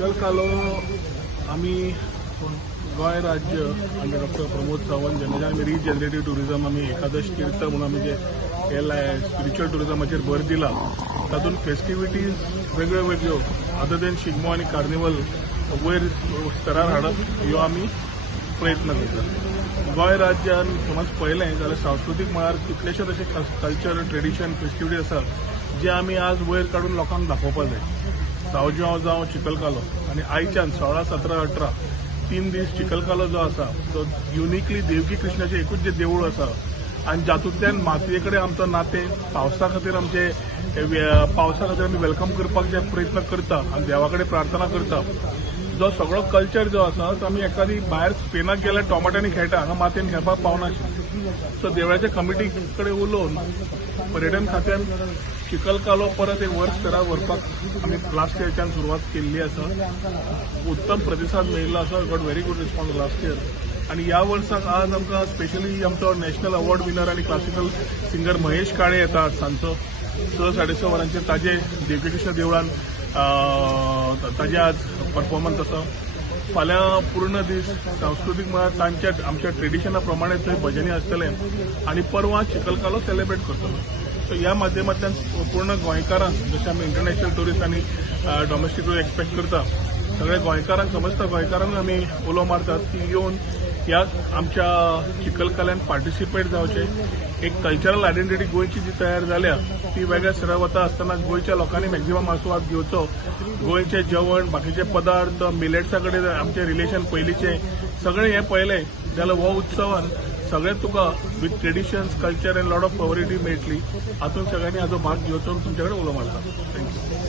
चिखलकालो आम्ही गोय राज्य आणि डॉक्टर प्रमोद सावंत जेन्ना आमी रिजनरेटिव्ह टुरिझम आमी एकादश तीर्थ म्हणून आमी जे केलाय स्पिरिच्युअल टुरिझमाचेर भर दिला तातूंत फेस्टिविटीज वेगळ्यो वेगळ्यो अदर देन शिगमो आनी कार्निवल वयर स्तरार हाडप ह्यो आमी प्रयत्न करता। गोय राज्यान समज पळयलें जाल्यार सांस्कृतीक मळार कितलेशेच अशे कल्चर ट्रेडिशन फेस्टिविटी आसात जे आमी आज वयर काडून लोकांक दाखोवपाक जाय। सावजी जावं चिखलकालो आनी आयच्यान 16, 17, 18 3 दीस चिखलकालो जो आसा तो युनिकली देवकी कृष्णाचें एकूच जे देवूळ आसा आनी जातूंतल्यान मातये कडेन आमचो नातें पावसा खातीर आमी वेलकम करपाक जे प्रयत्न करता आनी देवा कडेन प्रार्थना करता। जो सगळो कल्चर जो आसा तो आमी एखादी भायर स्पेनाक गेल्यार टोमाटांनी खेळटा हांगा मातयेन खेळपाक पावनाशिल्ले। सो देवळाच्या कमिटी कडेन उलोवन पर्यटन खात्यान चिखलकालो परत एक वर्स स्तरार व्हरपाक आमी लास्ट इयरच्यान सुरवात केल्ली आसा। उत्तम प्रतिसाद मेळिल्लो आसा, got very good response last year. आणि ह्या वर्साक आज आमकां स्पेशली आमचो नॅशनल अवॉर्ड विनर आणि क्लासिकल सिंगर महेश काळे येतात सांजचो 6-6:30 वरांचेर ताजे देवकी कृष्ण देवळान ताजे आज परफॉर्मन्स आसा। फाल्यां पूर्ण दीस सांस्कृतीक मळार आमच्या ट्रेडिशना प्रमाणे थंय भजनी आसतले आणि परवां चिखलकालो सेलिब्रेट करतलो। सो ह्या माध्यमांतल्यान पूर्ण गोंयकारांक जशें आमी इंटरनॅशनल टुरिस्ट आनी डॉमेस्टीक टुरिस्ट एक्सपेक्ट करता सगळे गोंयकारांक समजता गोंयकारांक आमी उलो मारतात की येवन ह्या आमच्या चिखलकाल्यान पार्टिसिपेट जावचे। एक कल्चरल आयडेंटिटी गोंयची जी तयार जाल्या ती वेगळ्या स्तरार वता आसतना गोंयच्या लोकांनी मॅक्झिमम आस्वाद घेवचो। गोंयचे जेवण बाकीचे पदार्थ मिलेट्सा कडेन आमचे रिलेशन पयलींचे सगळे हे पळयलें जाल्यार हो उत्सवान सगळे तुका with traditions culture and lot of poverty मेळटली। हातूंत सगळ्यांनी हाजो भाग घेवचो तुमचे कडेन उलो मारता। थँक्यू।